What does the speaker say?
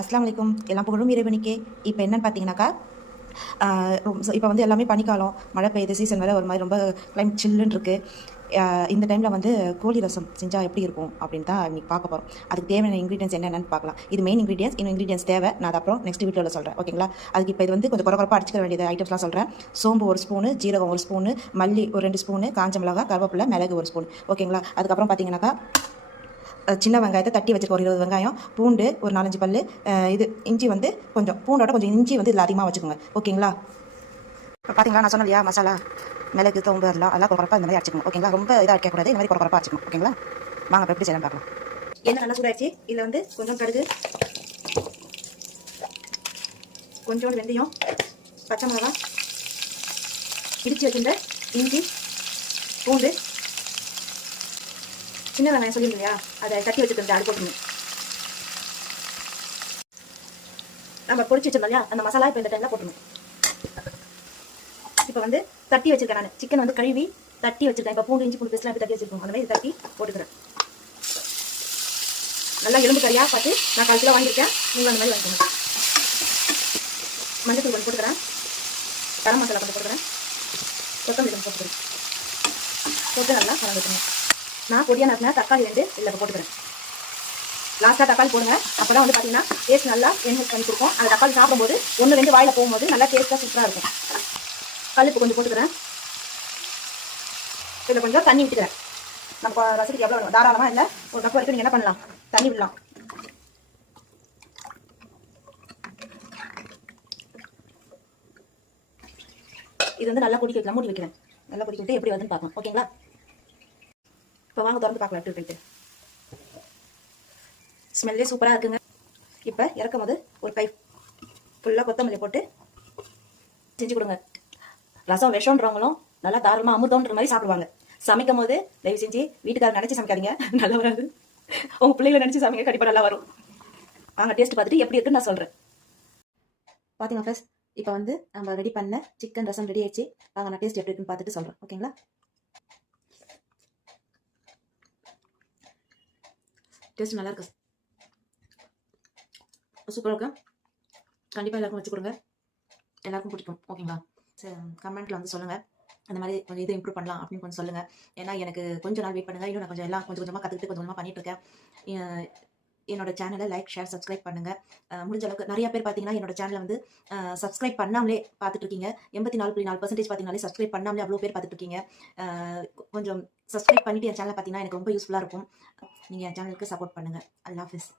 அஸ்ஸலாமு அலைக்கும். எல்லாம் புகழும் இறைவனுக்கே. இப்போ என்னன்னு பார்த்தீங்கன்னாக்கா, இப்போ வந்து எல்லாமே பனிக்காலம், மழை பெய்யுது, சீசன் வேறு ஒரு மாதிரி ரொம்ப கிளைமேட் சில்லுன்னு இருக்குது. இந்த டைமில் வந்து கோழி ரசம் செஞ்சால் எப்படி இருக்கும் அப்படின்னு தான் இன்றைக்கி பார்க்க போகிறோம். அதுக்கு தேவையான இன்க்ரீடியன்ஸ் என்னென்னு பார்க்கலாம். இது மெயின் இன்க்ரீடியன்ஸ். இன்னும் இன்க்ரீடியன்ஸ் தேவை, நான் அது அப்புறம் நெக்ஸ்ட் வீடியோவில் சொல்கிறேன். ஓகேங்களா? அதுக்கு இப்போ இது வந்து கொஞ்சம் குறப்பாக அடிச்சிக்க வேண்டியது ஐட்டம்ஸ்லாம் சொல்கிறேன். சோம்பு 1 ஸ்பூனு, ஜீரகம் 1 ஸ்பூனு, மல்லி ஒரு 2 ஸ்பூனு, காஞ்ச மிளகா, கருவேப்பிலை, மிளகு 1 ஸ்பூன். ஓகேங்களா? அதுக்கப்புறம் பார்த்தீங்கன்னாக்கா, சின்ன வெங்காயத்தை தட்டி வச்சுருக்க ஒரு 20 வெங்காயம், பூண்டு ஒரு 4-5 பல், இது இஞ்சி வந்து கொஞ்சம், பூண்டோட கொஞ்சம் இஞ்சி வந்து இதில் அதிகமாக வச்சுக்கோங்க. ஓகேங்களா? இப்போ பார்த்தீங்களா, நான் சொன்னேன் இல்லையா, மசாலா மிளகு தோம்பு அதெல்லாம் குறப்பா இந்த மாதிரி அடிச்சுக்கணும். ஓகேங்களா? ரொம்ப இதாக அடிக்கக்கூடாது, இந்த மாதிரி குறப்பா அடிச்சுக்கணும். ஓகேங்களா? வாங்க இப்போ எப்படி செய்யலாம் பார்க்கலாம். எண்ணெய் நல்லா சூடாச்சு. இதில் வந்து கொஞ்சம் கடுகு, கொஞ்சோண்டு வெந்தயம், பச்சை மிளகா, இடித்து வச்சிருந்த இஞ்சி, பூண்டு, சின்ன வெங்காயம் சொல்லியிருந்தோம் இல்லையா, அதை தட்டி வச்சுருந்தேன், அது போட்டுக்கணும். நம்ம பொடிச்சு வச்சிருந்தோம் இல்லையா, அந்த மசாலா இப்போ இந்த டைமில் போட்டுக்கணும். இப்போ வந்து தட்டி வச்சிருக்கேன் நான் சிக்கன் வந்து கழுவி தட்டி வச்சிருக்கேன். இப்போ பூண்டு இஞ்சி பூண்டு பேஸ்ட்லாம் எப்படி தட்டி வச்சிருக்கோம், அந்த மாதிரி தட்டி போட்டுக்கிறேன். நல்லா எலும்பு கறியாக பார்த்து நான் 1/4 கிலோ வாங்கியிருக்கேன். நீங்கள் அந்த மாதிரி வாங்கிக்கணும். மஞ்சள் தூள் கொஞ்சம் போட்டுக்கிறேன், கரம் மசாலா கொஞ்சம் போட்டுக்கிறேன், கொத்தமல்லி கொஞ்சம் போட்டுக்கிறேன், போட்டு நல்லா கலந்துக்கணும். நான் பொடியாக நறுக்கினா தக்காளி 2 இதில் போட்டுக்கிறேன். லாஸ்ட்டாக தக்காளி போடுங்க, அப்போ தான் வந்து பார்த்தீங்கன்னா டேஸ்ட் நல்லா என்ஹான்ஸ் பண்ணி கொடுக்கும். அந்த தக்காளி சாப்பிடும்போது 1-2 வாயில் போகும்போது நல்லா டேஸ்ட்டாக சூப்பராக இருக்கும். கல்லுப்பு கொஞ்சம் போட்டுக்கிறேன். இதில் கொஞ்சம் தண்ணி விட்டுக்கிறேன். நம்ம ரசத்துக்கு எவ்வளோ வேணும் தாராளமாக இல்லை, ஒரு கப் வரைக்கும் நீங்கள் என்ன பண்ணலாம், தண்ணி விடலாம். இது வந்து நல்லா கொதிக்க வைக்கலாம், மூடி வைக்கிறேன். நல்லா கொதிக்க விட்டு எப்படி வருதுன்னு பார்க்கலாம். ஓகேங்களா? இப்போ வாங்க திறந்து பார்க்கலாம் எப்படி போயிட்டு. ஸ்மெல்லே சூப்பராக இருக்குங்க. இப்போ இறக்கும் போது ஒரு கை ஃபுல்லாக கொத்தமல்லி போட்டு செஞ்சு கொடுங்க. ரசம் விஷம்ன்றவங்களும் நல்லா தாராளமாக அமுதம்ன்ற மாதிரி சாப்பிடுவாங்க. சமைக்கும் போது தயவு செஞ்சு வீட்டுக்காரர் நினச்சி சமைக்காதீங்க, நல்லா வராது. உங்கள் பிள்ளைகளை நினச்சி சமைக்க கண்டிப்பாக நல்லா வரும். வாங்க டேஸ்ட் பார்த்துட்டு எப்படி இருக்குன்னு நான் சொல்கிறேன். பார்த்தீங்கன்னா ஃப்ரெண்ட்ஸ், இப்போ வந்து நம்ம ரெடி பண்ண சிக்கன் ரசம் ரெடி ஆயிடுச்சு. வாங்க நான் டேஸ்ட் எப்படி இருக்குன்னு பார்த்துட்டு சொல்கிறேன். ஓகேங்களா? டேஸ்ட் நல்லா இருக்கு, சூப்பராக இருக்கும். கண்டிப்பாக எல்லாருக்கும் வச்சு கொடுங்க, எல்லாருக்கும் பிடிக்கும். ஓகேங்களா? சரி, கமெண்ட்டில் வந்து சொல்லுங்கள், அந்த மாதிரி கொஞ்சம் இது இம்ப்ரூவ் பண்ணலாம் அப்படின்னு கொஞ்சம் சொல்லுங்கள். ஏன்னா எனக்கு கொஞ்சம் நாள் வெயிட் பண்ணுங்கள். இன்னும் நான் கொஞ்சம் எல்லாம் கொஞ்சம் கொஞ்சமாக கற்றுக்கிட்டு கொஞ்சம் கொஞ்சமாக பண்ணிகிட்ருக்கேன். என்னோட சேனலை லைக் ஷேர் சப்ஸ்கிரைப் பண்ணுங்கள். முடிஞ்ச அளவுக்கு நிறைய பேர் பார்த்தீங்கன்னா என்னோட சேனலை வந்து சப்ஸ்கிரைப் பண்ணாமலே பார்த்துட்ருக்கீங்க. 84.4% பார்த்தீங்கன்னாலே சப்ஸ்கிரைப் பண்ணாமலே அவ்வளோ பேர் பார்த்துட்ருக்கீங்க. கொஞ்சம் சப்ஸ்கிரைப் பண்ணிவிட்டு என் சேனலை பார்த்தீங்கன்னா எனக்கு ரொம்ப யூஸ்ஃபுல்லாக இருக்கும். நீங்கள் என் சேனலுக்கு சப்போர்ட் பண்ணுங்கள். அல்லாஹ் ஹாஃபிஸ்.